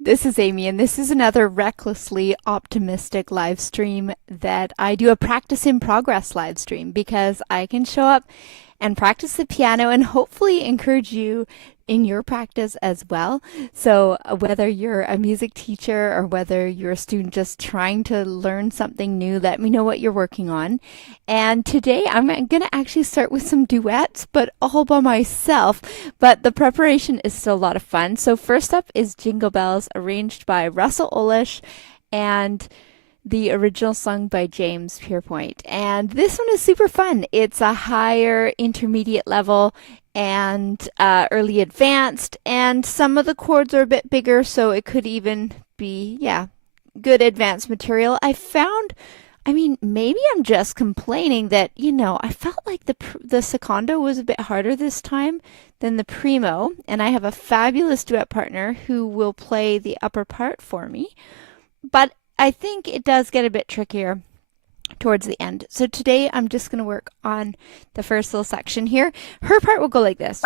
This is Amy, and this is another recklessly optimistic live stream that I do, a practice in progress live stream, because I can show up and practice the piano and hopefully encourage you in your practice as well. So whether you're a music teacher or whether you're a student just trying to learn something new, let me know what you're working on. And today I'm going to actually start with some duets, but all by myself. But the preparation is still a lot of fun. So first up is Jingle Bells, arranged by Russell Olish, and the original sung by James Pierpoint. And this one is super fun. It's a higher intermediate level and early advanced, and some of the chords are a bit bigger, so it could even be, yeah, good advanced material. I mean, maybe I'm just complaining that, I felt like the secondo was a bit harder this time than the primo, and I have a fabulous duet partner who will play the upper part for me. But I think it does get a bit trickier towards the end. So today I'm just going to work on the first little section here. Her part will go like this.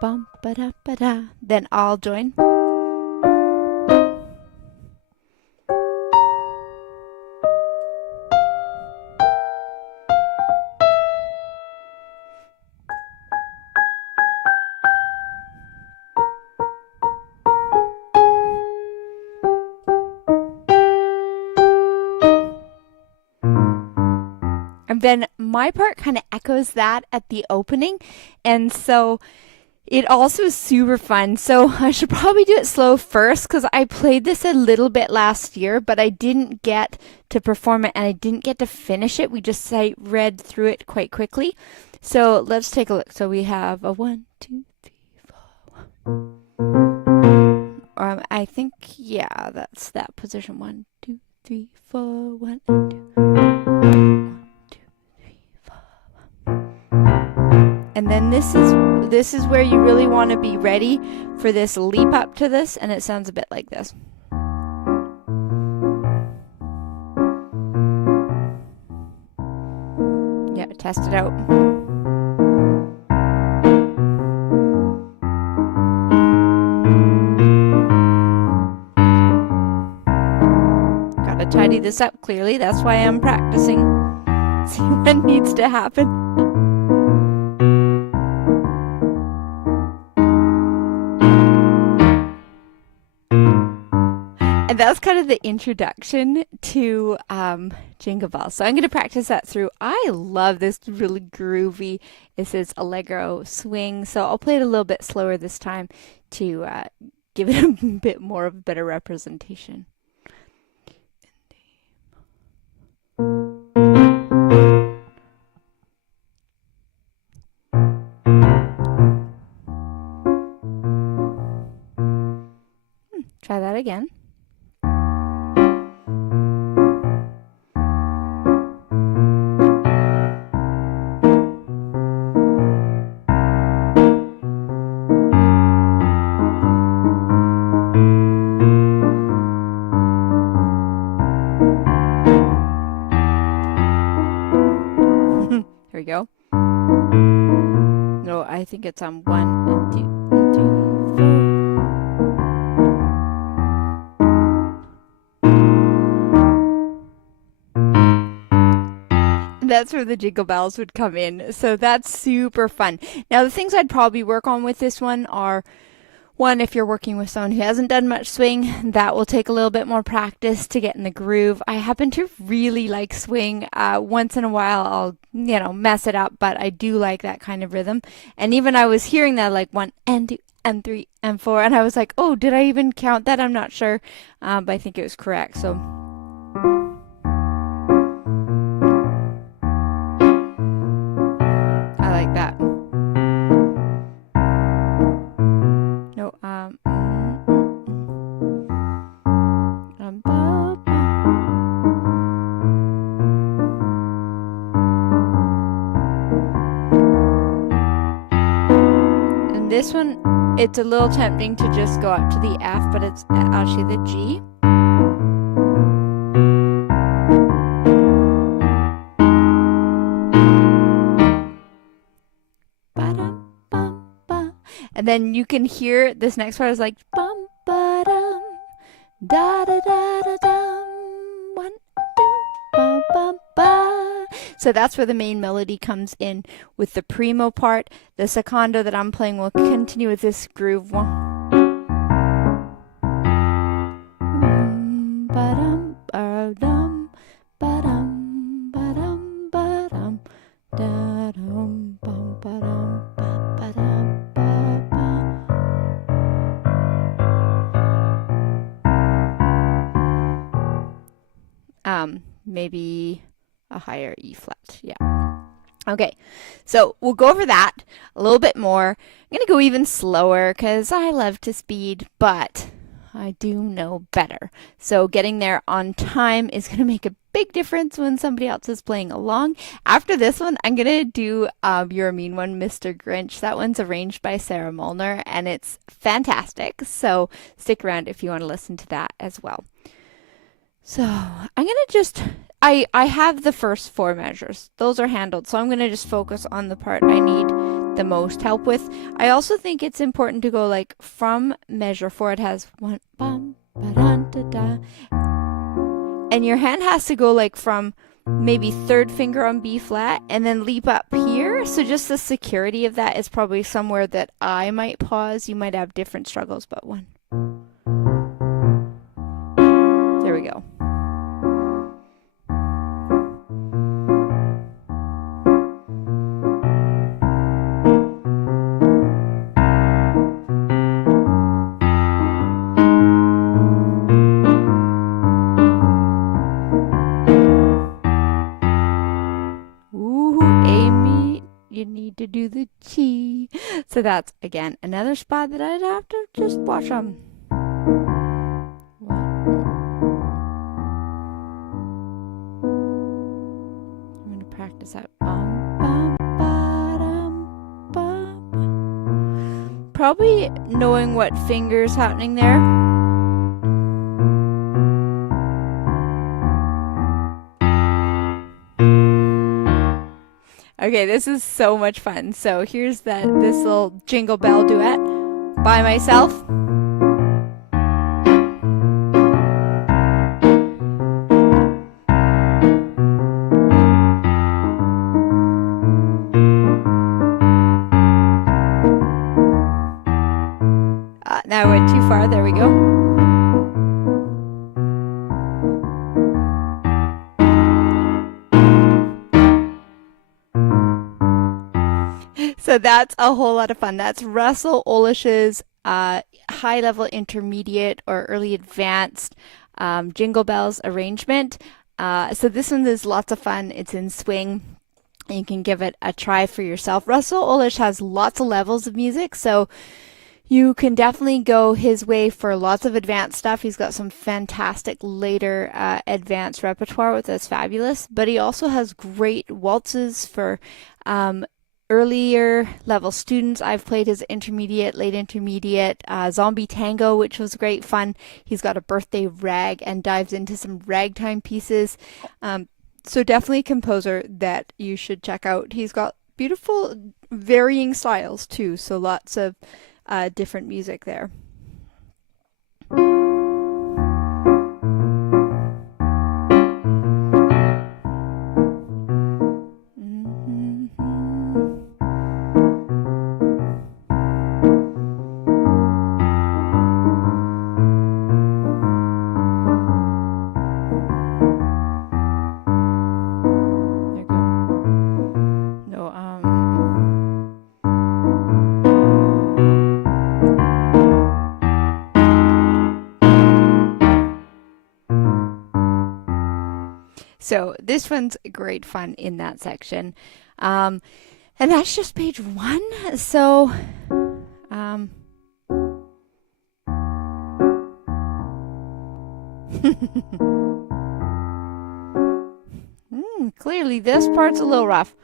Bum ba da ba da. Then I'll join. And then my part kind of echoes that at the opening. And so it also is super fun. So I should probably do it slow first because I played this a little bit last year, but I didn't get to perform it and I didn't get to finish it. We just read through it quite quickly. So let's take a look. So we have a 1, 2, 3, 4. I think, yeah, that's that position. 1, 2, 3, 4, 1 and 2. And then this is where you really want to be ready for this leap up to this, and it sounds a bit like this. Yeah, test it out. Gotta tidy this up clearly, that's why I'm practicing. See what needs to happen. And that's kind of the introduction to Jingle Bells. So I'm going to practice that through. I love this really groovy, it says Allegro swing. So I'll play it a little bit slower this time to give it a bit more of a better representation. Try that again. Here we go. No, I think it's on 1 and 2 and 3, 4. That's where the Jingle Bells would come in. So that's super fun. Now, the things I'd probably work on with this one are, one, if you're working with someone who hasn't done much swing, that will take a little bit more practice to get in the groove. I happen to really like swing. Once in a while, I'll, mess it up, but I do like that kind of rhythm. And even I was hearing that like 1 and 2 and 3 and 4, and I was like, oh, did I even count that? I'm not sure, but I think it was correct. So. I like that. No, and this one, it's a little tempting to just go up to the F, but it's actually the G. And then you can hear this next part is like bum Da da da da dum. 1, 2, ba ba ba. So that's where the main melody comes in with the primo part. The secondo that I'm playing will continue with this groove. Ba-dum, ba-dum, ba-dum, ba-dum, ba-dum, da-dum, bum, ba-dum, ba-ba-dum, ba-ba. Maybe a higher E flat. Yeah. Okay, so we'll go over that a little bit more. I'm going to go even slower because I love to speed, but I do know better. So getting there on time is going to make a big difference when somebody else is playing along. After this one, I'm going to do You're a Mean One, Mr. Grinch. That one's arranged by Sarah Molnar, and it's fantastic. So stick around if you want to listen to that as well. So I'm going to just, I have the first 4 measures. Those are handled. So I'm going to just focus on the part I need the most help with. I also think it's important to go like from measure 4. It has 1, bum, ba-dun, da-da. And your hand has to go like from maybe 3rd finger on B flat and then leap up here. So just the security of that is probably somewhere that I might pause. You might have different struggles, but 1. There we go. You need to do the G. So that's, again, another spot that I'd have to just watch them. I'm going to practice that. Probably knowing what finger's happening there. Okay, this is so much fun. So here's this little Jingle Bell duet by myself. Now I went too far. There we go. So that's a whole lot of fun. That's Russell Olish's high-level intermediate or early advanced Jingle Bells arrangement. So this one is lots of fun. It's in swing. You can give it a try for yourself. Russell Olish has lots of levels of music, so you can definitely go his way for lots of advanced stuff. He's got some fantastic later advanced repertoire that's fabulous, but he also has great waltzes for earlier level students. I've played his intermediate, late intermediate, Zombie Tango, which was great fun. He's got a birthday rag and dives into some ragtime pieces. So definitely a composer that you should check out. He's got beautiful varying styles too, so lots of different music there. So this one's great fun in that section. And that's just page 1. So clearly this part's a little rough.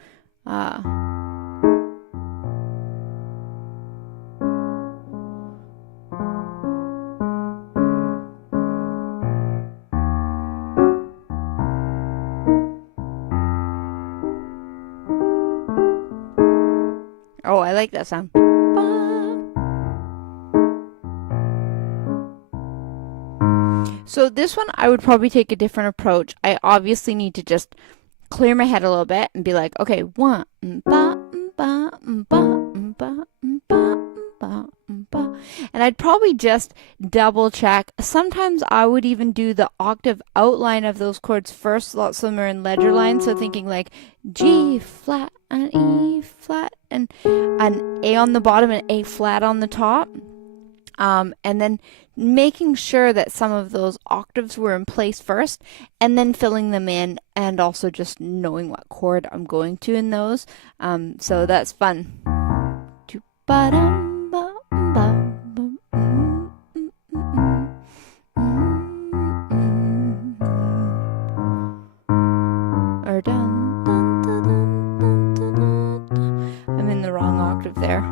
Oh, I like that sound. So this one, I would probably take a different approach. I obviously need to just clear my head a little bit and be like, okay, one, ba, ba, ba, ba, ba, ba, ba. And I'd probably just double check. Sometimes I would even do the octave outline of those chords first. Lots of them are in ledger lines, so thinking like G flat and E flat and an A on the bottom and A flat on the top. And then making sure that some of those octaves were in place first and then filling them in, and also just knowing what chord I'm going to in those. So that's fun. Or dun, dun, dun, dun, dun, dun, dun. I'm in the wrong octave there.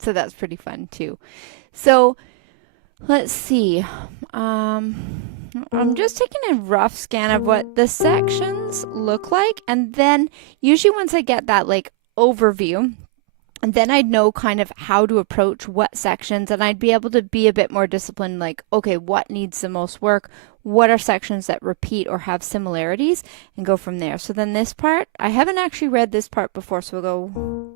So that's pretty fun too. So let's see. I'm just taking a rough scan of what the sections look like, and then usually once I get that like overview, and then I'd know kind of how to approach what sections, and I'd be able to be a bit more disciplined, like, okay, what needs the most work? What are sections that repeat or have similarities? And go from there. So then this part, I haven't actually read this part before, so we'll go.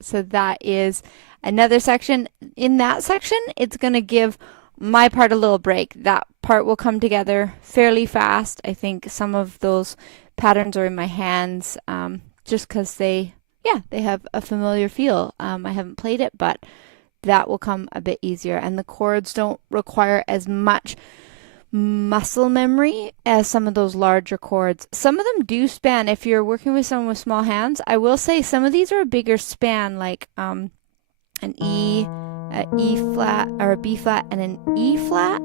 So that is another section. In that section, it's going to give my part a little break. That part will come together fairly fast. I think some of those patterns are in my hands just because they have a familiar feel. I haven't played it, but that will come a bit easier. And the chords don't require as much muscle memory as some of those larger chords. Some of them do span. If you're working with someone with small hands, I will say some of these are a bigger span, like an E, a E flat, or a B flat, and an E flat.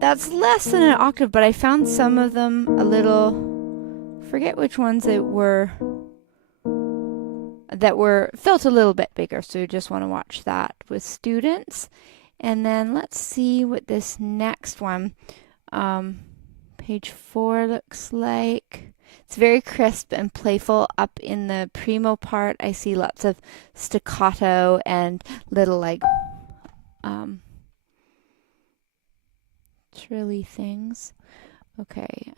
That's less than an octave, but I found some of them a little, forget which ones it were, that were felt a little bit bigger. So you just want to watch that with students. And then let's see what this next one, page 4 looks like. It's very crisp and playful. Up in the primo part, I see lots of staccato and little like trilly things. Okay.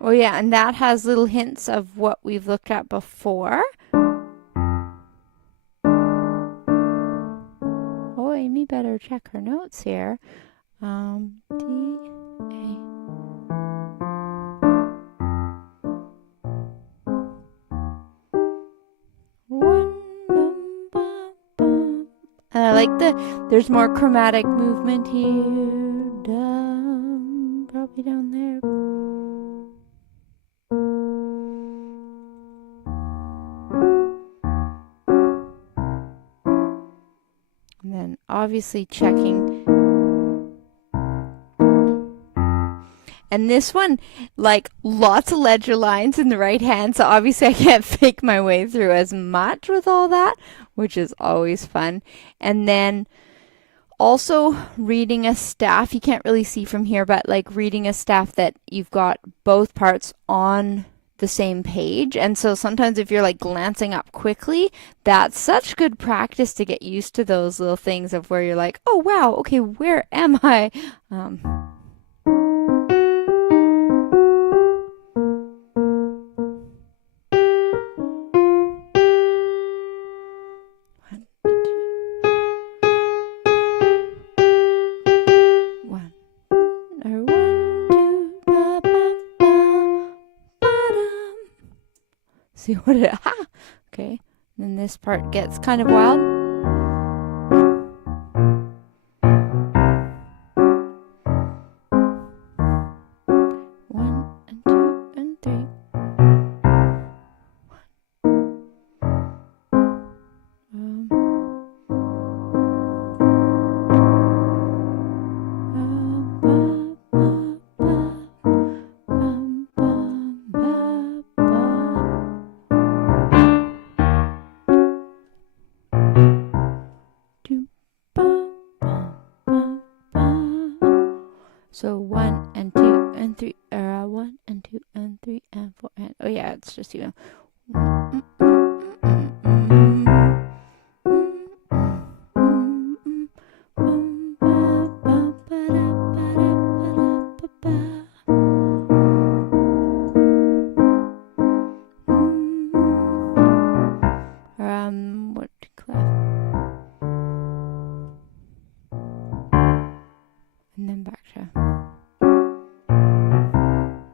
Oh yeah, and that has little hints of what we've looked at before. Oh, Amy better check her notes here. D, A. And I like there's more chromatic movement here. Probably down there. And then obviously checking. And this one, like lots of ledger lines in the right hand, so obviously I can't fake my way through as much with all that, which is always fun. And then also reading a staff, you can't really see from here, but like reading a staff that you've got both parts on the same page. And so sometimes if you're like glancing up quickly, that's such good practice to get used to those little things of where you're like, oh wow, okay, where am I? Um, one, or one, two, ba, ba, ba, ba-dum. See what it, ha! Okay, then this part gets kind of wild. One and two and three. So one and two and three, one and two and three and four and oh yeah, it's just you. What clef? And then back to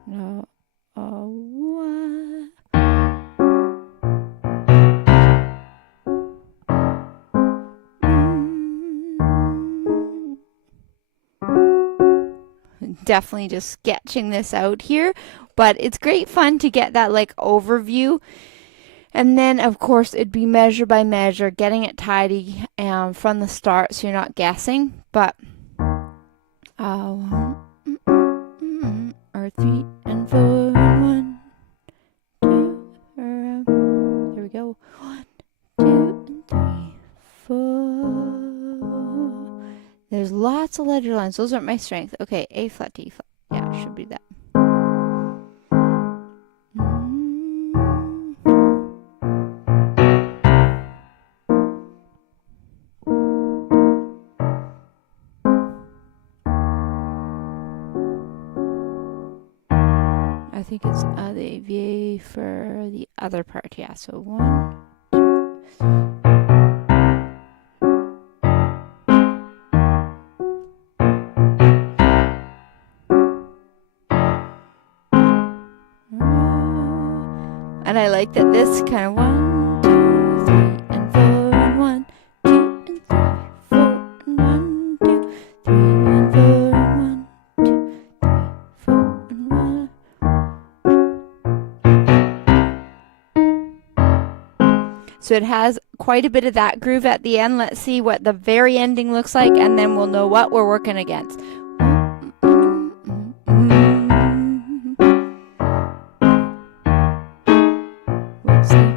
no. What? Definitely just sketching this out here, but it's great fun to get that like overview. And then, of course, it'd be measure by measure, getting it tidy from the start so you're not guessing. But, one, or three and four and one, two, there we go. 1, 2, and 3, 4. There's lots of ledger lines. Those aren't my strength. Okay, A flat, D flat. Yeah, it should be that. I think it's the VA for the other part. Yeah, so 1, 2, 3. And I like that this kind of 1, 2, 3, and 4, and 1, 2, and 3, 4, and 1, 2, 3, and 4, and 1, 2, 3, 4, and 1. So it has quite a bit of that groove at the end. Let's see what the very ending looks like, and then we'll know what we're working against. Let's see.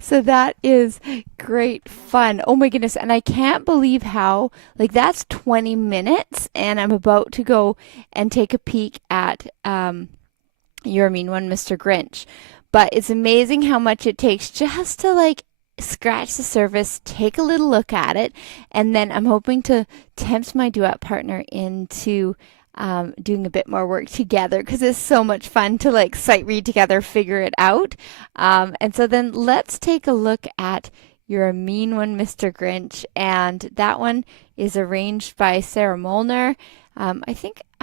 So that is great fun. Oh my goodness. And I can't believe how, like, that's 20 minutes, and I'm about to go and take a peek at You're a Mean One, Mr. Grinch. But it's amazing how much it takes just to, like, scratch the surface, take a little look at it, and then I'm hoping to tempt my duet partner into doing a bit more work together because it's so much fun to like sight read together, figure it out. And so then let's take a look at You're a Mean One, Mr. Grinch, and that one is arranged by Sarah Molnar. I'm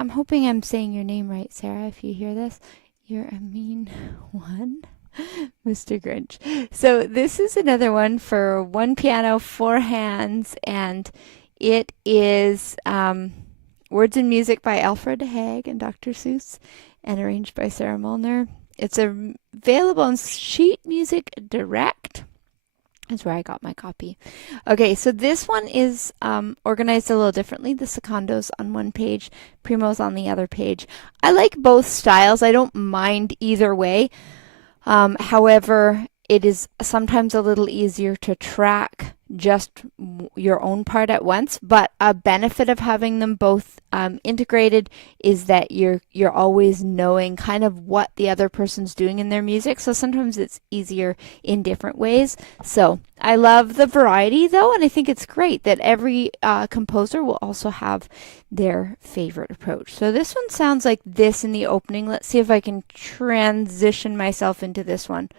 hoping I'm saying your name right, Sarah, if you hear this. You're a mean one, Mr. Grinch. So this is another one for one piano, 4 hands, and it is Words and Music by Alfred Haig and Dr. Seuss. and arranged by Sarah Molnar. It's available on Sheet Music Direct. That's where I got my copy. Okay, so this one is organized a little differently. The secondo's on one page, primo's on the other page. I like both styles. I don't mind either way. However, it is sometimes a little easier to track just your own part at once, but a benefit of having them both integrated is that you're always knowing kind of what the other person's doing in their music. So sometimes it's easier in different ways. So I love the variety though, and I think it's great that every composer will also have their favorite approach. So this one sounds like this in the opening. Let's see if I can transition myself into this one.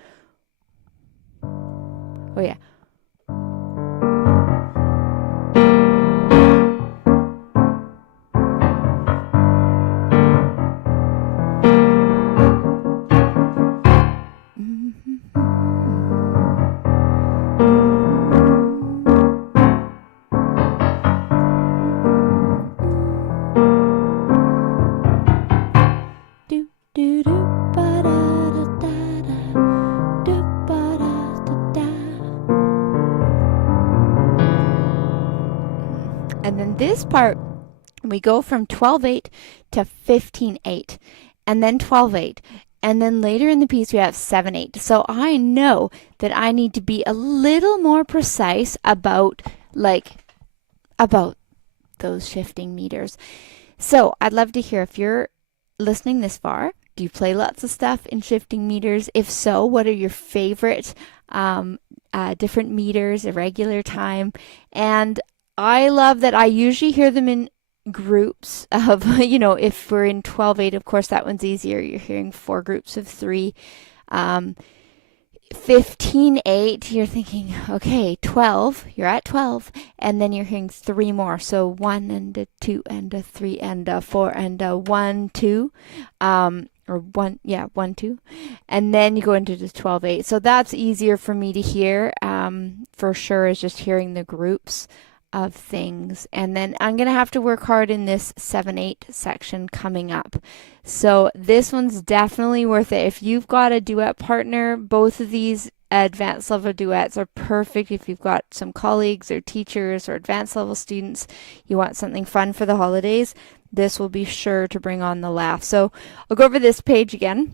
Oh yeah. And then this part, we go from 12/8 to 15/8, and then 12/8. And then later in the piece, we have 7/8. So I know that I need to be a little more precise about those shifting meters. So I'd love to hear if you're listening this far. Do you play lots of stuff in shifting meters? If so, what are your favorite different meters, irregular time? And I love that I usually hear them in groups of, if we're in 12/8, of course, that one's easier. You're hearing 4 groups of 3. 15/8, you're thinking, okay, 12, you're at 12, and then you're hearing 3 more. So 1 and a 2 and a 3 and a 4 and a 1, 2. Or 1, 2. And then you go into the 12/8. So that's easier for me to hear, for sure, is just hearing the groups of things. And then I'm going to have to work hard in this 7/8 section coming up. So this one's definitely worth it. If you've got a duet partner, both of these advanced level duets are perfect. If you've got some colleagues or teachers or advanced level students, you want something fun for the holidays, this will be sure to bring on the laugh. So I'll go over this page again.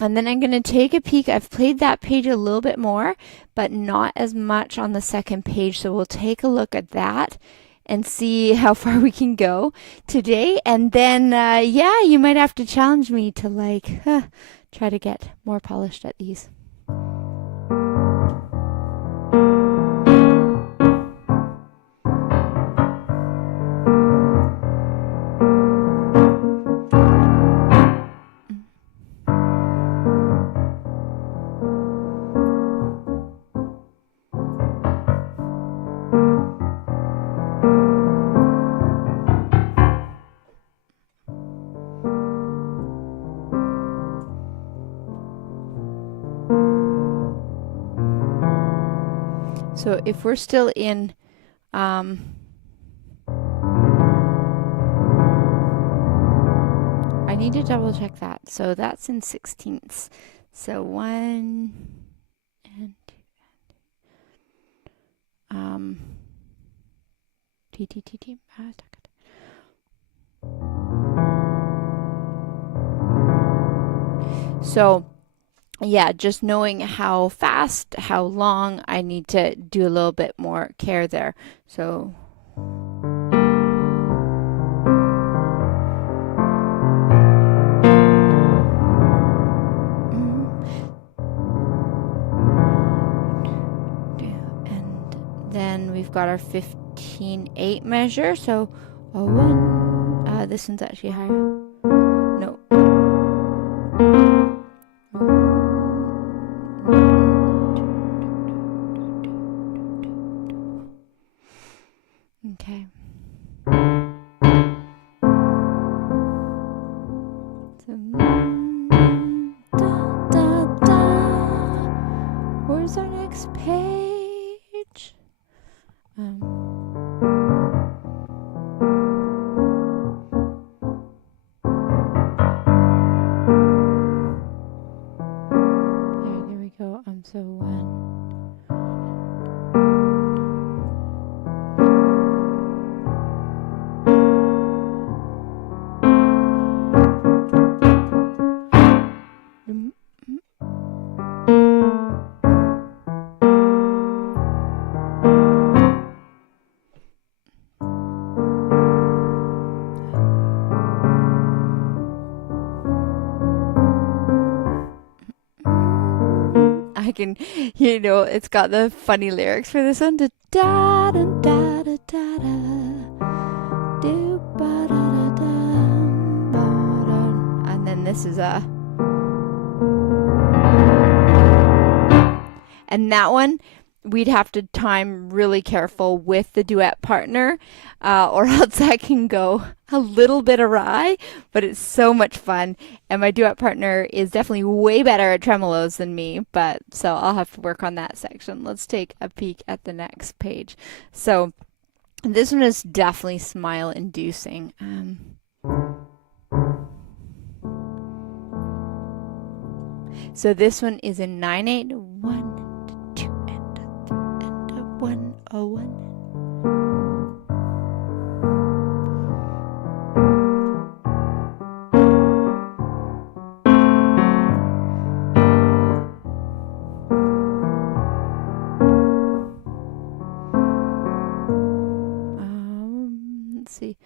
And then I'm going to take a peek. I've played that page a little bit more, but not as much on the second page. So we'll take a look at that and see how far we can go today. And then, you might have to challenge me to try to get more polished at these. So if we're still in I need to double check that. So that's in 16ths. So 1 and 2 T. So yeah, just knowing how fast, how long, I need to do a little bit more care there. So and then we've got our 15/8 measure. So a 1, this one's actually higher. No. Okay. So, where's our next page? can, you know, it's got the funny lyrics for this one. Da da da da da da da. Do ba da da da ba da. And then this is a. And that one, we'd have to time really careful with the duet partner, or else that can go a little bit awry, but it's so much fun. And my duet partner is definitely way better at tremolos than me, but so I'll have to work on that section. Let's take a peek at the next page. So this one is definitely smile inducing. So this one is in 9/8, 1, 2, and a 3, and a 1, a 1. Let's see.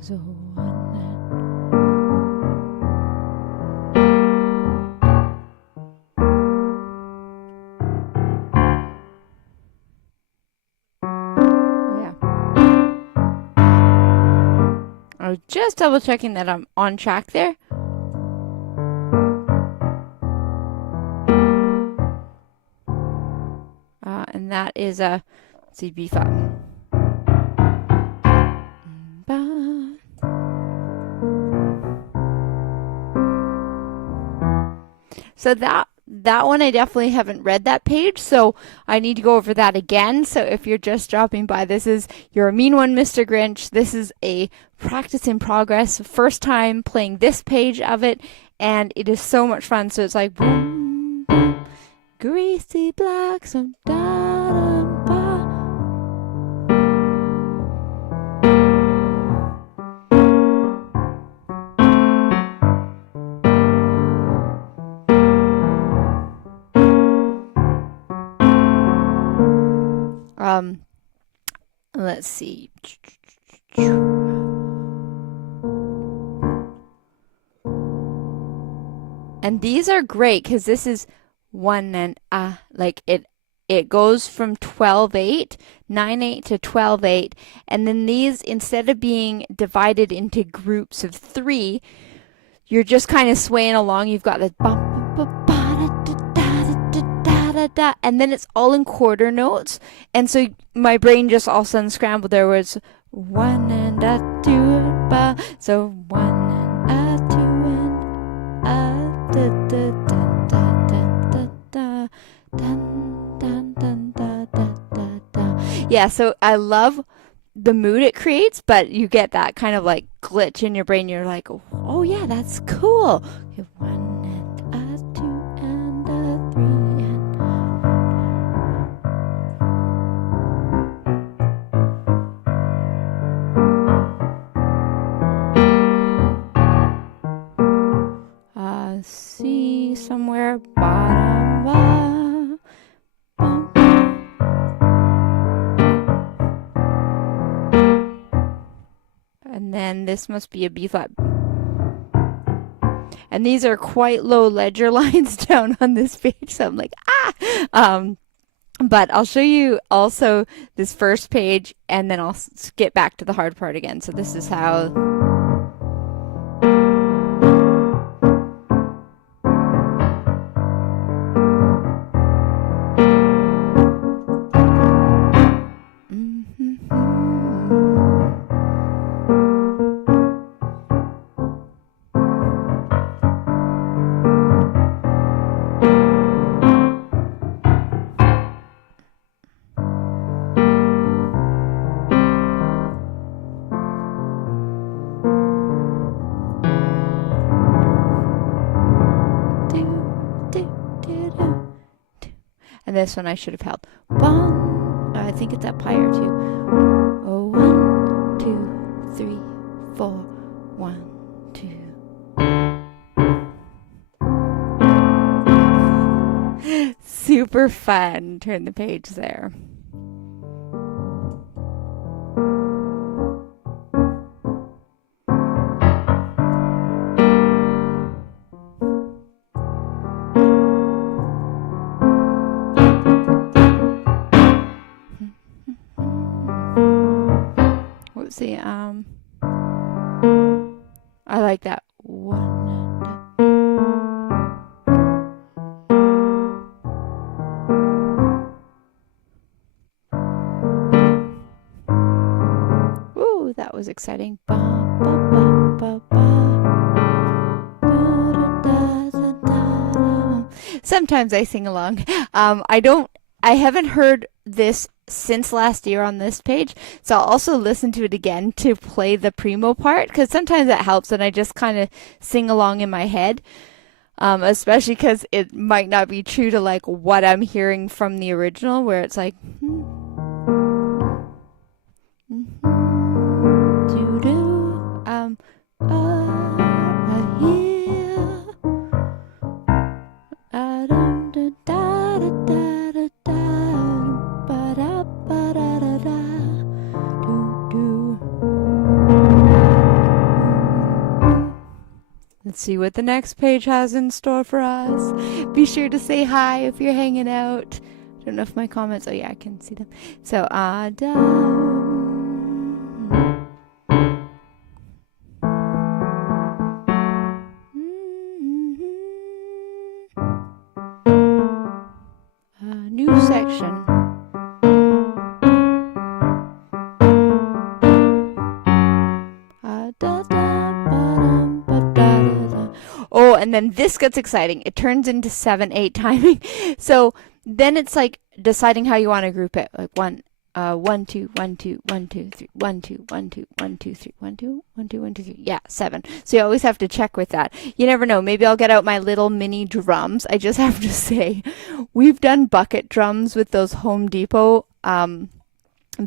So I was just double checking that I'm on track there. And that is a, let's see, B5. So that one I definitely haven't read that page, so I need to go over that again. So if you're just dropping by, this is You're a Mean One, Mr. Grinch. This is a practice in progress, first time playing this page of it, and it is so much fun. So it's like boom, boom, greasy black, so da da ba. Let's see. And these are great because this is 1 and like it goes from 12/8, 9/8 to 12/8, and then these, instead of being divided into groups of 3, you're just kind of swaying along. You've got the bum and then it's all in quarter notes, and so my brain just all of a sudden scrambled. There was 1 and a 2 and ba, so 1 and a 2 and a da da da da da da da da. Yeah, so I love the mood it creates, but you get that kind of like glitch in your brain. You're like, oh yeah, that's cool. Okay, 1 and a 2 and a 3 and C somewhere bottom. And then this must be a B flat. And these are quite low ledger lines down on this page, so I'm like, but I'll show you also this first page, and then I'll get back to the hard part again. So this is how. And this one I should have held. I think it's up higher too. Oh, 1, 2, 3, 4, 1, 2. super fun. Turn the page there. Let's see. I like that one. Ooh, that was exciting. Ba, ba, ba, ba, ba. Da, da, da, da, da. Sometimes I sing along. I haven't heard this since last year on this page, so I'll also listen to it again to play the primo part, because sometimes that helps and I just kind of sing along in my head, especially because it might not be true to like what I'm hearing from the original, where it's like Let's see what the next page has in store for us. Be sure to say hi if you're hanging out. I don't know if my comments, oh yeah, I can see them. So, new section. Oh, and then this gets exciting. It turns into 7/8 timing. So then it's like deciding how you want to group it. Like 1, 1, 2, 1, 2, 1, 2, 3, 1, 2, 1, 2, 1, 2, 3, 1, 2, 1, 2, 1, 2, 3. Yeah, 7. So you always have to check with that. You never know. Maybe I'll get out my little mini drums. I just have to say, we've done bucket drums with those Home Depot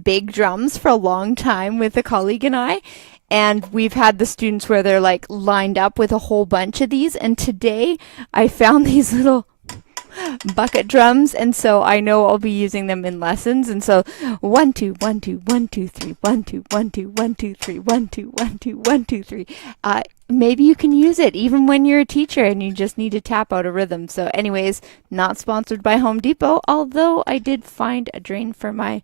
big drums for a long time with a colleague and I. And we've had the students where they're like lined up with a whole bunch of these. And today I found these little bucket drums, and so I know I'll be using them in lessons. And so 1 2 1 2 1 2 3 1 2 1 2 1 2 3 1 2 1 2 1 2 3. Maybe you can use it even when you're a teacher and you just need to tap out a rhythm. So anyways, not sponsored by Home Depot, although I did find a drain for my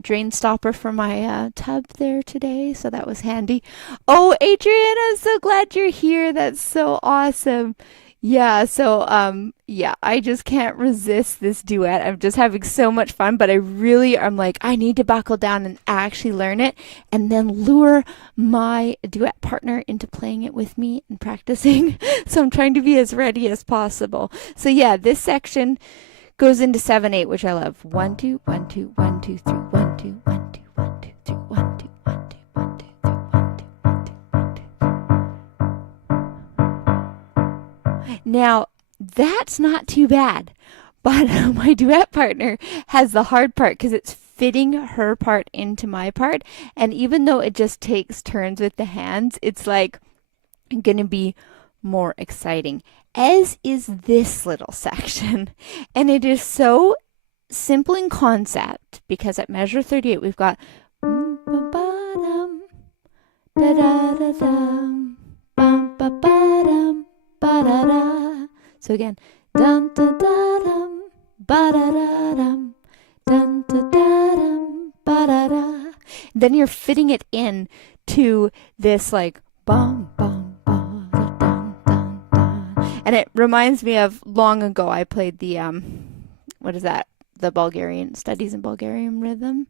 drain stopper for my tub there today, so that was handy. Oh, Adrian, I'm so glad you're here. That's so awesome. Yeah, so yeah, I just can't resist this duet. I'm just having so much fun, but I'm like, I need to buckle down and actually learn it and then lure my duet partner into playing it with me and practicing. So I'm trying to be as ready as possible. So yeah, this section goes into 7/8, which I love. 1 2 1 2 1 2 3 1 2 1 2 1 2 3 1 2 1 2 1 2 3 1 2 1 2 1 2. Now that's not too bad, but my duet partner has the hard part because it's fitting her part into my part, and even though it just takes turns with the hands, it's like gonna be more exciting, as is this little section. And it is so simple in concept because at measure 38 we've got so again, dun dun dum ba da da dum dun dun dum ba da da. Then you're fitting it in to this like bum bum. And it reminds me of long ago I played the what is that? The Bulgarian studies in Bulgarian rhythm.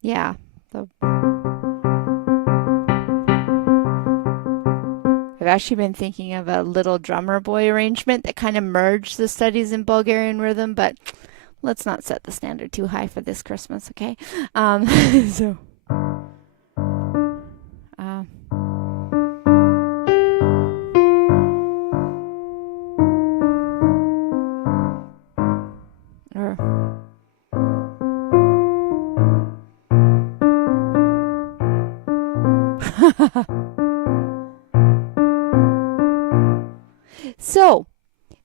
Yeah. I've actually been thinking of a little drummer boy arrangement that kind of merged the studies in Bulgarian rhythm, but let's not set the standard too high for this Christmas, okay? So So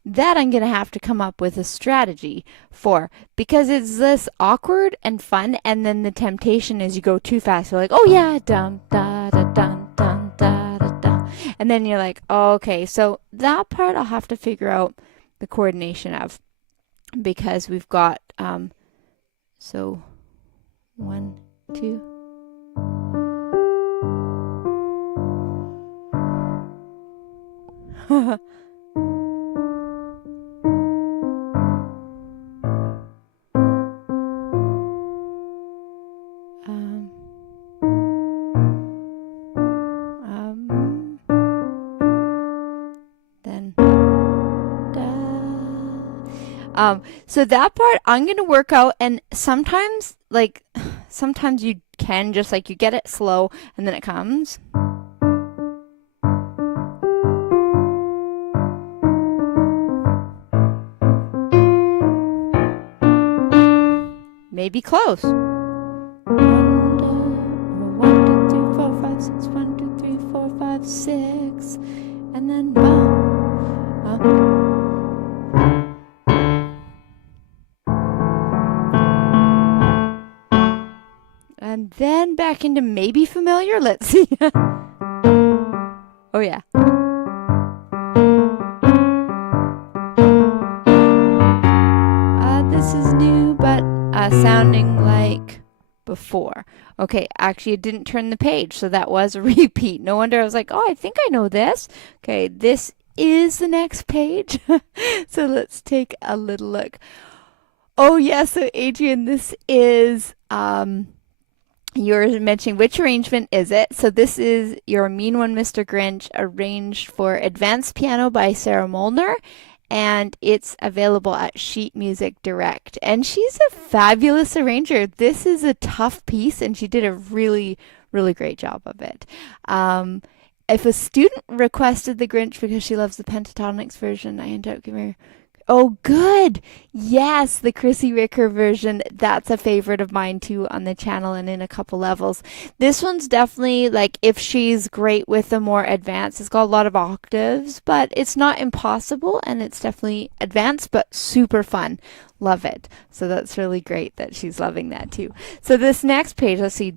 that I'm going to have to come up with a strategy for, because it's this awkward and fun, and then the temptation is you go too fast. You're like, oh yeah, dum da da dum dum da da da, and then you're like, oh, okay. So that part I'll have to figure out the coordination of, because we've got so 1, 2. um, then so that part I'm gonna work out, and sometimes sometimes you can just like you get it slow and then it comes. Maybe close. 1, 2, 3, 4, 5, 6. 1, 2, 3, 4, 5, 6, and then boom. And then back into maybe familiar. Let's see. Oh yeah. This is new, but sounding like before. Okay, actually it didn't turn the page, so that was a repeat. No wonder I was like, oh, I think I know this. Okay, this is the next page. So let's take a little look. Oh yeah, so Adrian, this is you're mentioning which arrangement is it? So this is Your Mean One, Mr. Grinch, arranged for advanced piano by Sarah Molnar, and it's available at Sheet Music Direct. And she's a fabulous arranger. This is a tough piece, and she did a really, really great job of it. If a student requested the Grinch because she loves the pentatonics version, I ended up giving her. Oh, good. Yes, the Chrissy Ricker version. That's a favorite of mine too on the channel and in a couple levels. This one's definitely like if she's great with the more advanced. It's got a lot of octaves, but it's not impossible, and it's definitely advanced but super fun. Love it. So that's really great that she's loving that too. So this next page, let's see.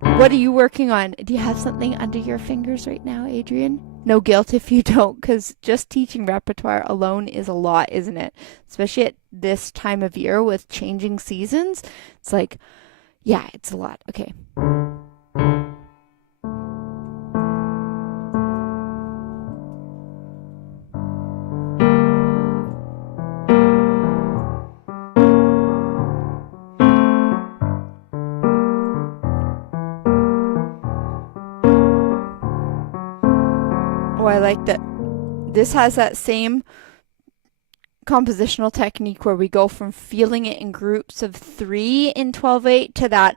What are you working on? Do you have something under your fingers right now, Adrian? No guilt if you don't, because just teaching repertoire alone is a lot, isn't it? Especially at this time of year with changing seasons. It's like, yeah, it's a lot. Okay. Oh, I like that. This has that same compositional technique where we go from feeling it in groups of 3 in 12/8 to that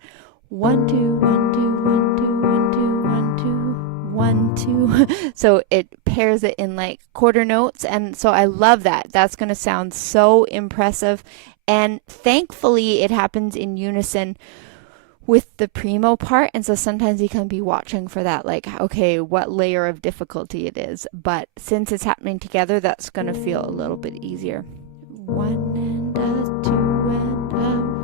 1 2 1 2 1 2 1 2 1 2 1 2. So it pairs it in like quarter notes, and so I love that. That's going to sound so impressive, and thankfully it happens in unison with the primo part, and so sometimes you can be watching for that, like, okay, what layer of difficulty it is, but since it's happening together, that's going to feel a little bit easier. 1 and a 2 and a 1.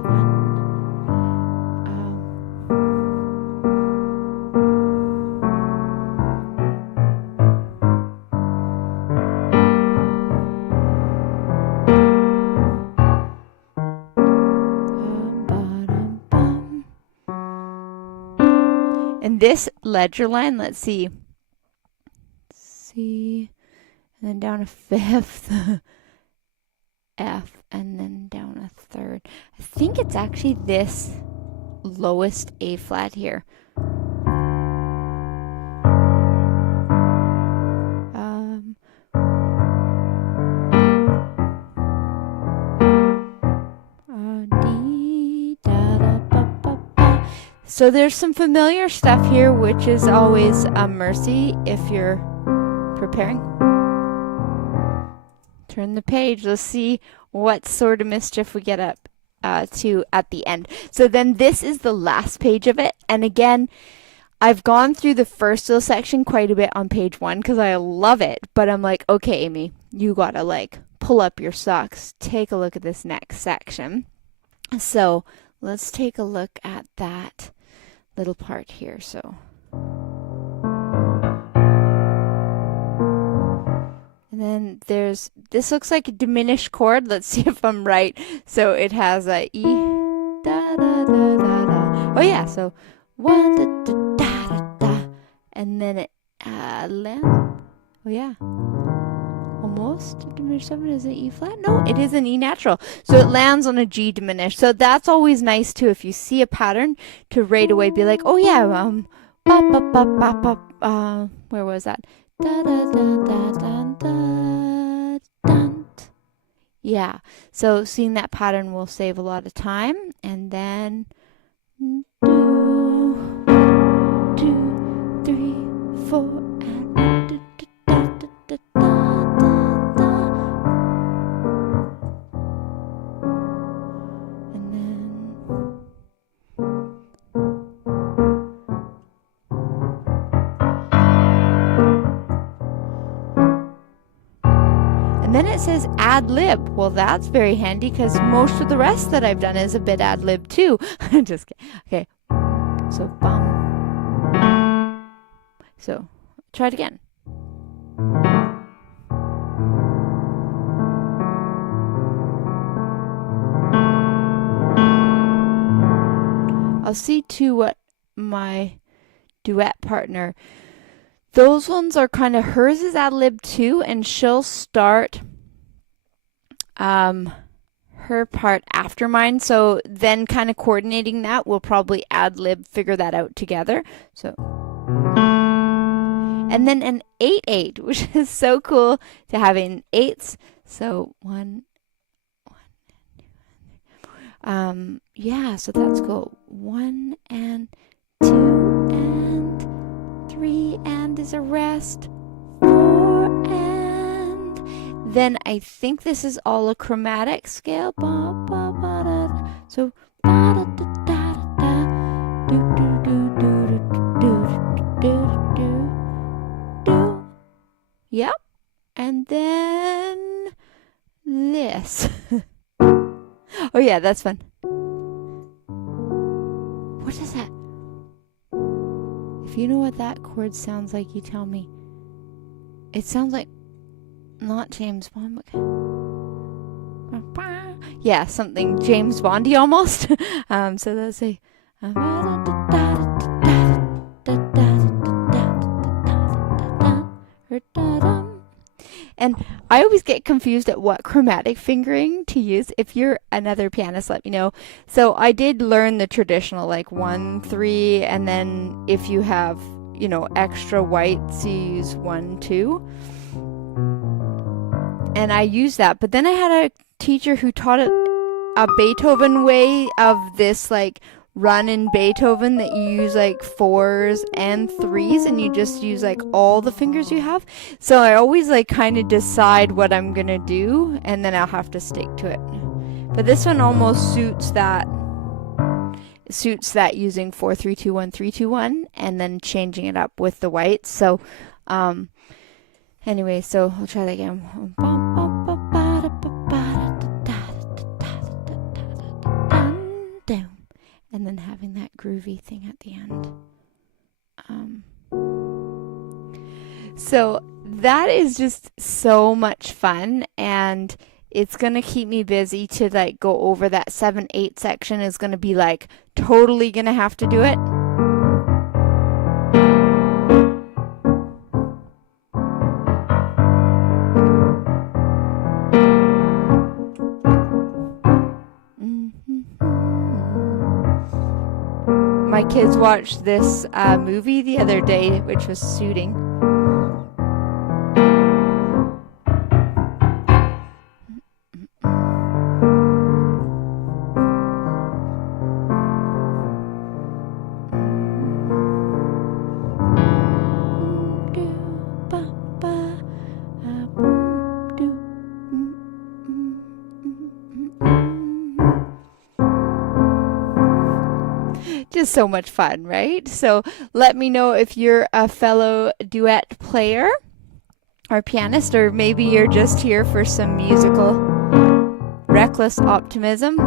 And this ledger line, let's see, C, and then down a fifth, F, and then down a third. I think it's actually this lowest A flat here. So there's some familiar stuff here, which is always a mercy if you're preparing. Turn the page. Let's see what sort of mischief we get up to at the end. So then this is the last page of it. And again, I've gone through the first little section quite a bit on page 1 because I love it. But I'm like, okay, Amy, you gotta like pull up your socks. Take a look at this next section. So let's take a look at that little part here. So, and then this looks like a diminished chord. Let's see if I'm right. So it has a E, da da da da da. Oh yeah, so 1 da da da da da, and then it lands. Oh yeah. Almost diminished 7 is an E flat. No, it is an E natural. So it lands on a G diminished. So that's always nice too. If you see a pattern, to right away be like, oh yeah, where was that? Da da da da da da da. Yeah. So seeing that pattern will save a lot of time. And then 2, 3, 4, and da da da da da. And then it says ad lib. Well, that's very handy because most of the rest that I've done is a bit ad lib too. Just kidding. Okay. So bum. So try it again. I'll see too what my duet partner, those ones are kind of, hers is ad lib too, and she'll start her part after mine. So then kind of coordinating that, we'll probably ad lib, figure that out together. So, and then an 8/8, which is so cool to have in eighths. So 1, 2, yeah, so that's cool. 1 and 2 and 3 and is a rest. 4 and then I think this is all a chromatic scale. Ba, ba, ba, da. So ba, da, da, da, da, do, do, do, do, do, do, do, do. Yep. And then this. Oh yeah, that's fun. What is that? If you know what that chord sounds like, you tell me. It sounds like not James Bond, but yeah, something James Bondy almost. So let's say. And I always get confused at what chromatic fingering to use. If you're another pianist, let me know. So I did learn the traditional, like 1, 3, and then if you have, you know, extra whites, you use 1, 2. And I used that. But then I had a teacher who taught it a Beethoven way of this, like, run in Beethoven that you use like 4s and 3s and you just use like all the fingers you have. So I always like kind of decide what I'm gonna do and then I'll have to stick to it. But this one almost suits that using 4 3 2 1 3 2 1 and then changing it up with the whites. So anyway, so I'll try that again. And then having that groovy thing at the end. So that is just so much fun, and it's gonna keep me busy to like go over that 7/8 section. Is gonna be like totally gonna have to do it. My kids watched this movie the other day, which was Suiting. Just so much fun, right? So let me know if you're a fellow duet player or pianist, or maybe you're just here for some musical reckless optimism.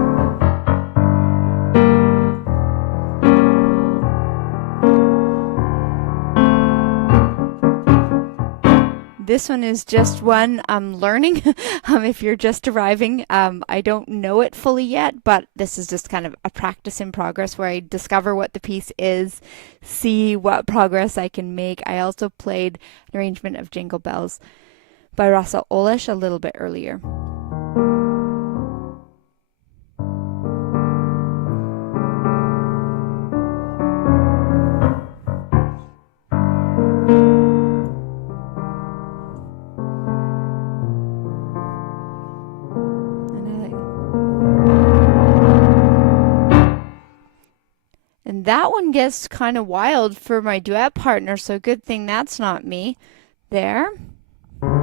This one is just one I'm learning. If you're just arriving, I don't know it fully yet, but this is just kind of a practice in progress where I discover what the piece is, see what progress I can make. I also played an arrangement of Jingle Bells by Russell Olish a little bit earlier. And that one gets kind of wild for my duet partner, so good thing that's not me there. Or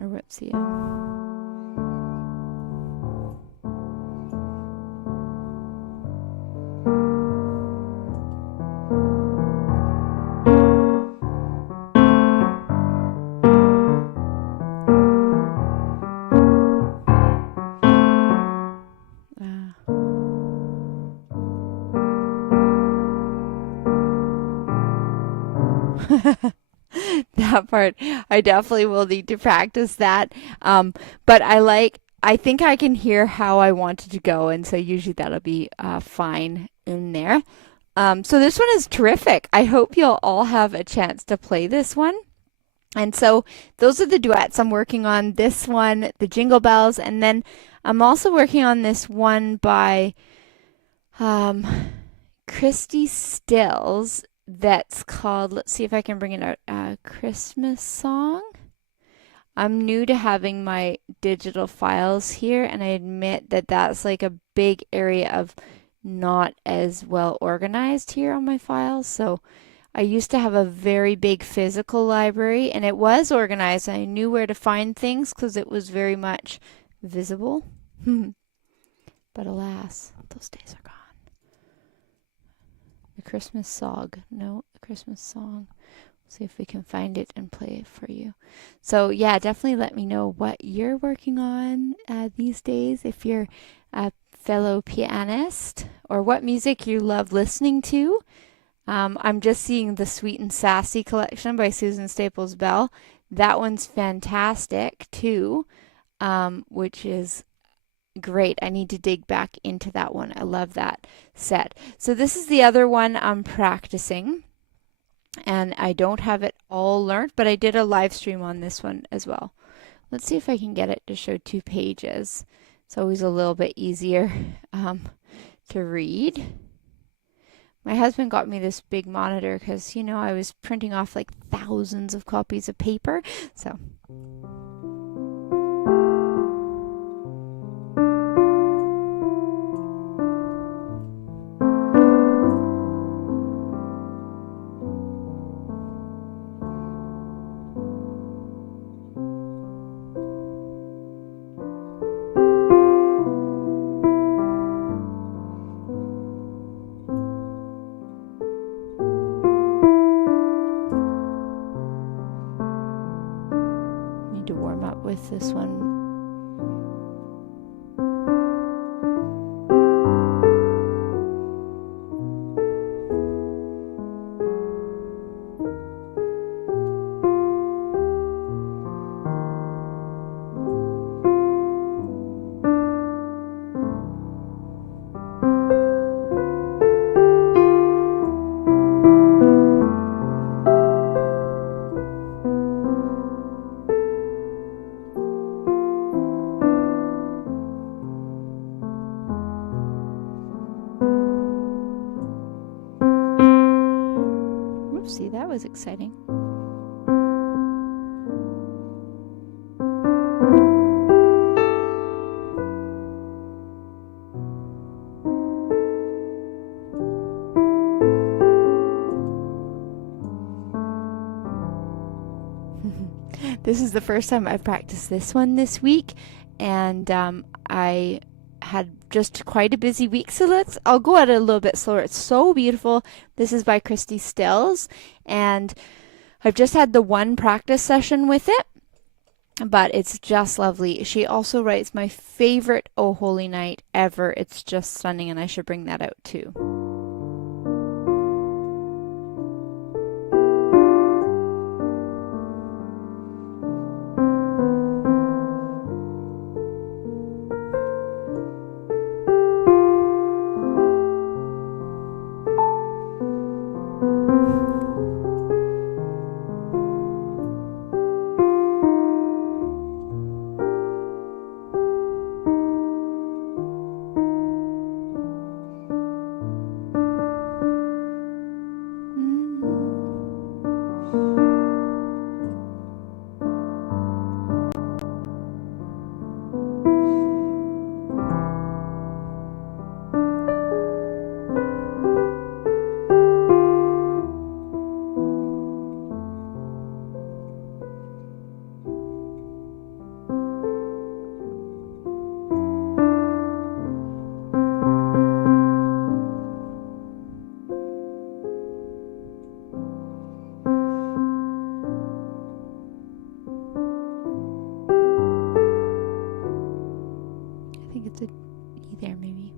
whoopsie. That part, I definitely will need to practice that. But I think I can hear how I want it to go, and so usually that'll be fine in there. So this one is terrific. I hope you'll all have a chance to play this one. And so those are the duets I'm working on. This one, the Jingle Bells, and then I'm also working on this one by Christy Stills. That's called, let's see if I can bring it out, Christmas Song. I'm new to having my digital files here, and I admit that that's like a big area of not as well organized here on my files. So I used to have a very big physical library, and it was organized. I knew where to find things because it was very much visible. But alas, those days are gone. The Christmas Song. No, the Christmas Song. See if we can find it and play it for you. So yeah, definitely let me know what you're working on these days, if you're a fellow pianist, or what music you love listening to. I'm just seeing the Sweet and Sassy collection by Susan Staples Bell. That one's fantastic too, which is great. I need to dig back into that one. I love that set. So this is the other one I'm practicing, and I don't have it all learned, but I did a live stream on this one as well. Let's see if I can get it to show 2 pages. It's always a little bit easier to read. My husband got me this big monitor because, you know, I was printing off like thousands of copies of paper. So to warm up with this one. See, that was exciting. This is the first time I've practiced this one this week, and I had just quite a busy week. So I'll go at it a little bit slower. It's so beautiful. This is by Christy Stills, and I've just had the one practice session with it, but it's just lovely. She also writes my favorite Oh Holy Night ever. It's just stunning, and I should bring that out too. I think it's a E there, maybe.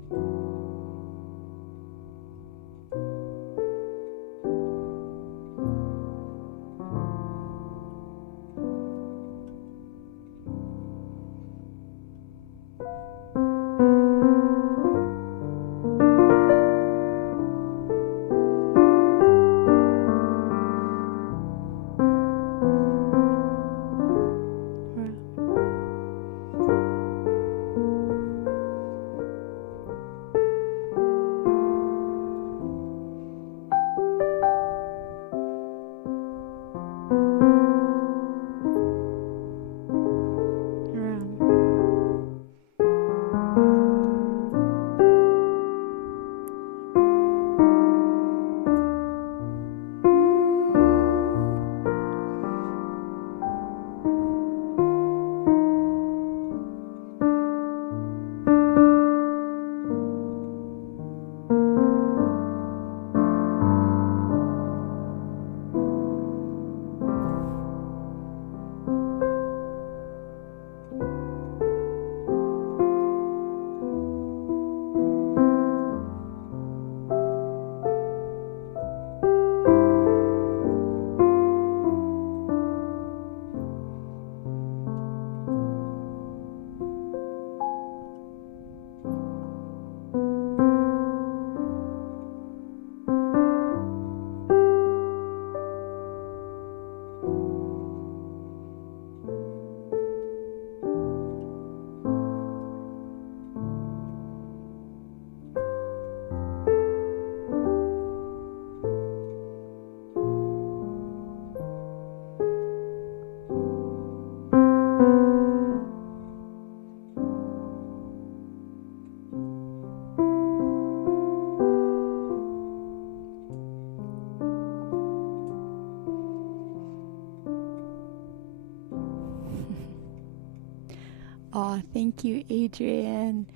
Oh, thank you, Adrian.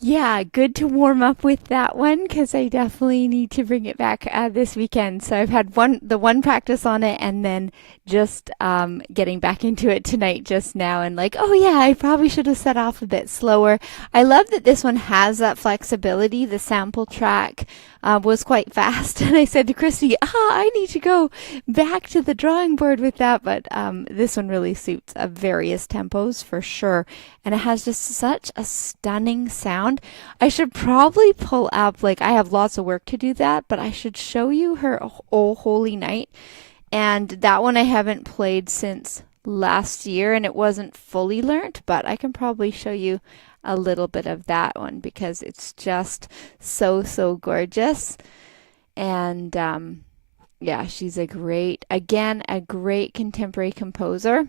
Yeah, good to warm up with that one because I definitely need to bring it back this weekend. So I've had the one practice on it, and then just getting back into it tonight just now, and like, oh yeah, I probably should have set off a bit slower. I love that this one has that flexibility. The sample track was quite fast, and I said to Christy, I need to go back to the drawing board with that. But this one really suits various tempos for sure, and it has just such a stunning sound. I should probably pull up, like, I have lots of work to do that, but I should show you her Oh Holy Night. And that one I haven't played since last year, and it wasn't fully learnt, but I can probably show you a little bit of that one because it's just so gorgeous. And yeah, she's a great contemporary composer.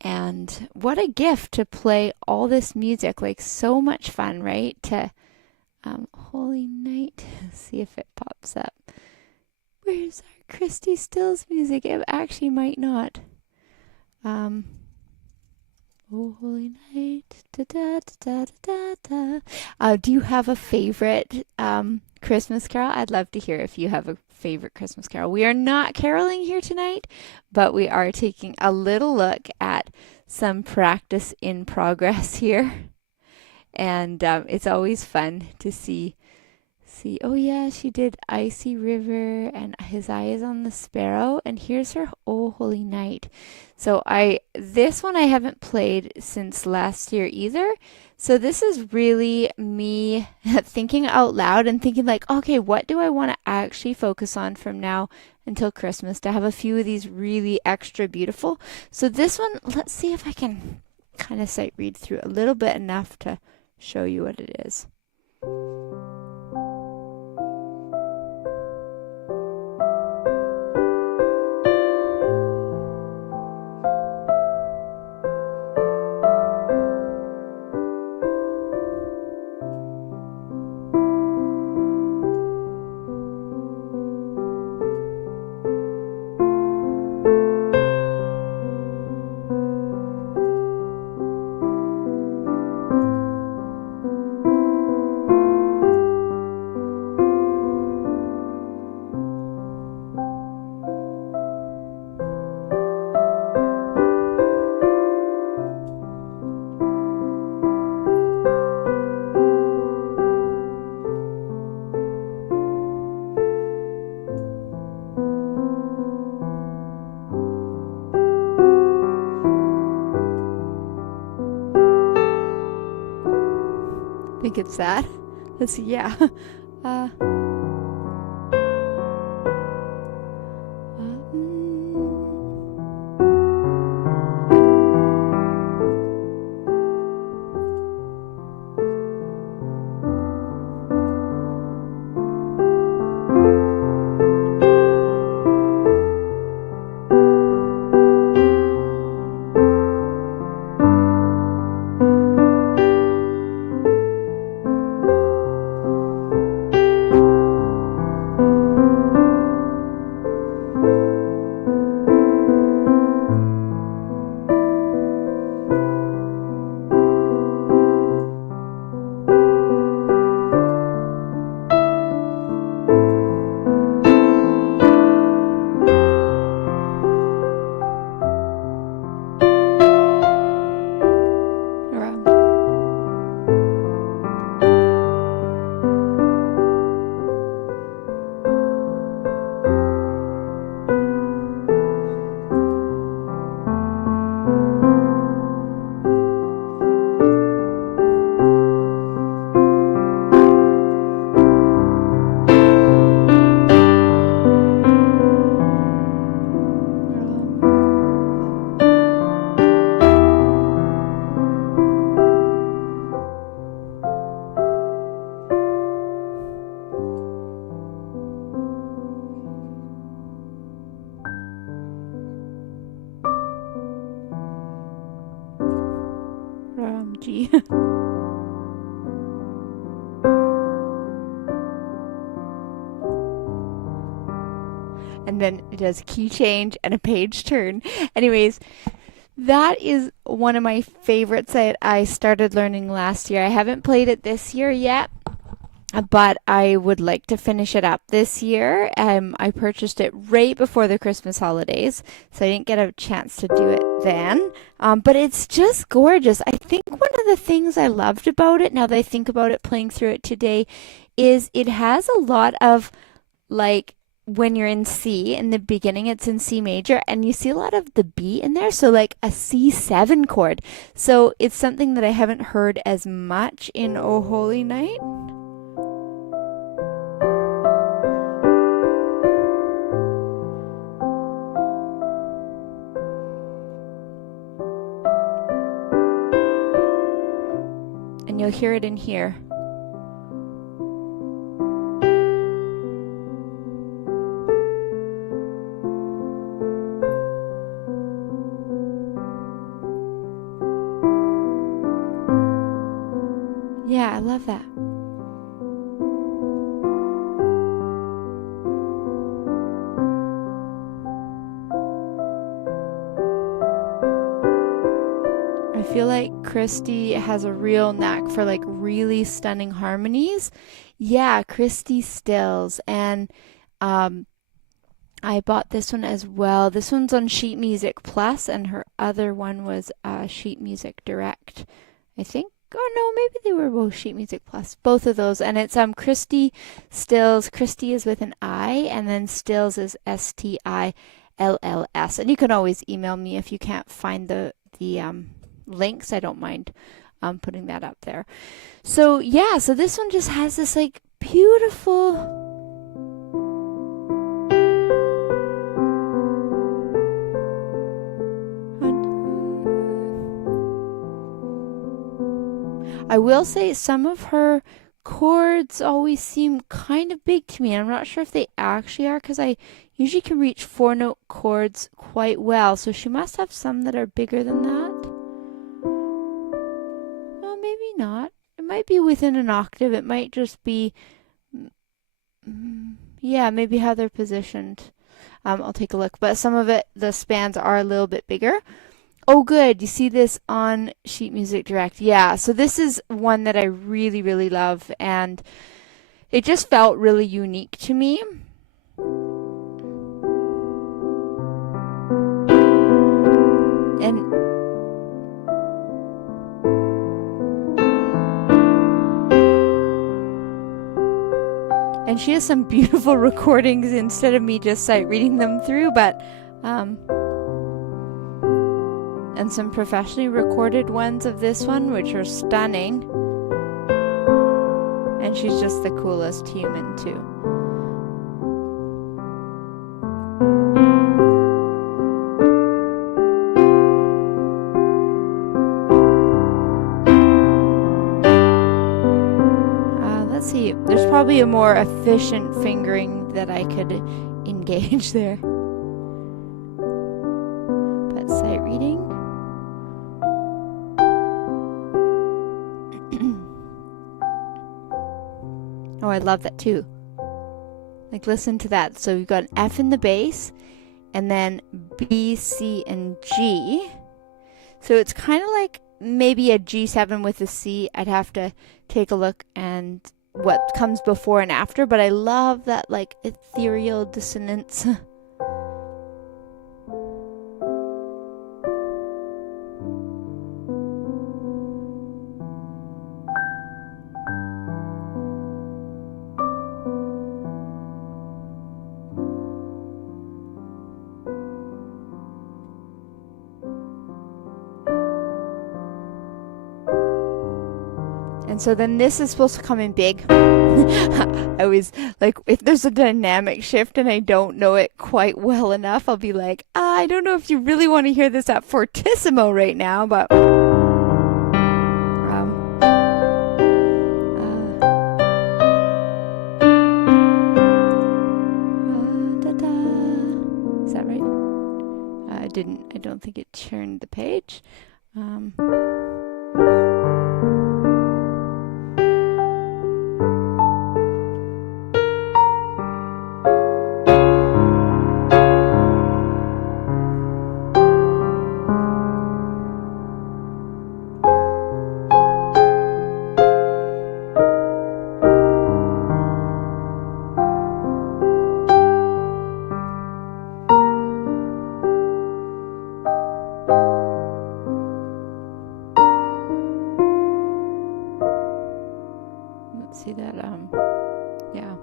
And what a gift to play all this music, like so much fun, right? To Holy Night, see if it pops up. Where's our Christy Stills music? It actually might not. Oh, holy night. Da, da, da, da, da, da. Do you have a favorite Christmas carol? I'd love to hear if you have a favorite Christmas carol. We are not caroling here tonight, but we are taking a little look at some practice in progress here. And it's always fun to see. Oh yeah, she did Icy River and His Eye is on the Sparrow, and here's her Oh Holy Night. So this one I haven't played since last year either. So this is really me thinking out loud and thinking like, okay, what do I want to actually focus on from now until Christmas to have a few of these really extra beautiful. So this one, let's see if I can kind of sight read through a little bit enough to show you what it is. I think it's that. Let's see, yeah. Uh, Gee. And then it does key change and a page turn. Anyways, that is one of my favorites that I started learning last year. I haven't played it this year yet, but I would like to finish it up this year. I purchased it right before the Christmas holidays, so I didn't get a chance to do it then. But it's just gorgeous. I think one of the things I loved about it, now that I think about it playing through it today, is it has a lot of like when you're in C in the beginning, it's in C major, and you see a lot of the B in there, so like a C7 chord. So it's something that I haven't heard as much in Oh Holy Night. And you'll hear it in here. Yeah, I love that. I feel like Christy has a real knack for like really stunning harmonies. Yeah, Christy Stills. And I bought this one as well. This one's on Sheet Music Plus, and her other one was Sheet Music Direct, I think. Oh no, maybe they were both Sheet Music Plus. Both of those. And it's Christy Stills. Christy is with an I, and then Stills is Stills. And you can always email me if you can't find the links. I don't mind putting that up there. So yeah, so this one just has this like beautiful I will say some of her chords always seem kind of big to me. I'm not sure if they actually are because I usually can reach 4-note chords quite well. So she must have some that are bigger than that. Well, maybe not. It might be within an octave. It might just be, yeah, maybe how they're positioned. I'll take a look. But some of it, the spans are a little bit bigger. Oh, good. You see this on Sheet Music Direct. Yeah, so this is one that I really, really love, and it just felt really unique to me. And she has some beautiful recordings instead of me just sight reading them through, but and some professionally recorded ones of this one, which are stunning. And she's just the coolest human, too. Let's see. There's probably a more efficient fingering that I could engage there. But sight reading. Oh, I love that too. Like, listen to that. So we've got an F in the bass, and then B, C, and G. So it's kind of like maybe a G7 with a C. I'd have to take a look and what comes before and after, but I love that like ethereal dissonance. And so then this is supposed to come in big. I always, like, if there's a dynamic shift and I don't know it quite well enough, I'll be like, I don't know if you really want to hear this at fortissimo right now, but... Is that right? I don't think it turned the page. See that, yeah.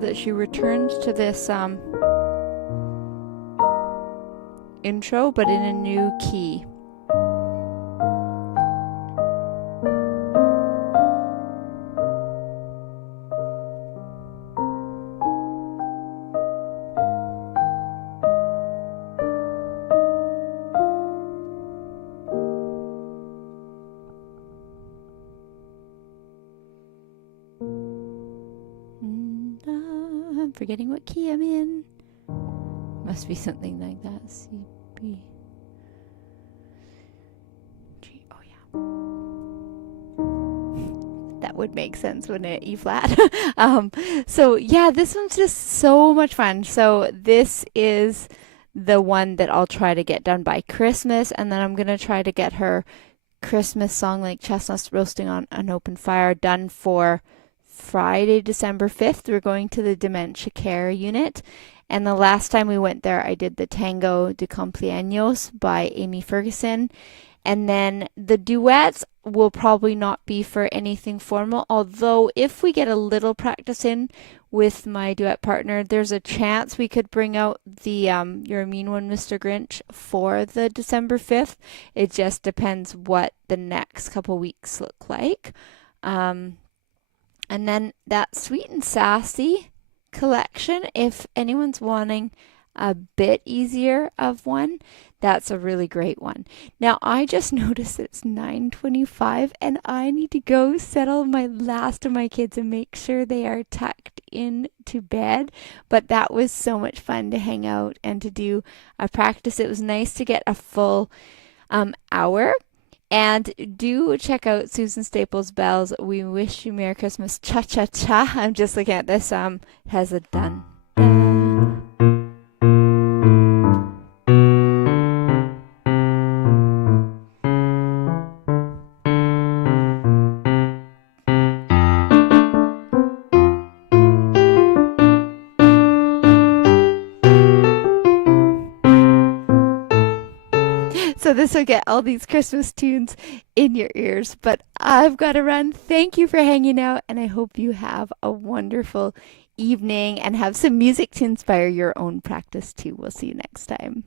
That she returns to this intro, but in a new key. forgetting what key I'm in. Must be something like that. C, B, G. Oh yeah. That would make sense, wouldn't it? E flat. So yeah, this one's just so much fun. So this is the one that I'll try to get done by Christmas, and then I'm gonna try to get her Christmas song like Chestnuts Roasting on an Open Fire done for Friday, December 5th. We're going to the dementia care unit. And the last time we went there, I did the Tango de Cumpleaños by Amy Ferguson. And then the duets will probably not be for anything formal, although if we get a little practice in with my duet partner, there's a chance we could bring out the You're a Mean One, Mr. Grinch for the December 5th. It just depends what the next couple weeks look like. And then that Sweet and Sassy collection, if anyone's wanting a bit easier of one, that's a really great one. Now, I just noticed it's 9:25 and I need to go settle my last of my kids and make sure they are tucked in to bed. But that was so much fun to hang out and to do a practice. It was nice to get a full hour. And do check out Susan Staples Bell's We Wish You Merry Christmas Cha Cha Cha. I'm just looking at this. Has a done. So this will get all these Christmas tunes in your ears. But I've got to run. Thank you for hanging out, and I hope you have a wonderful evening and have some music to inspire your own practice too. We'll see you next time.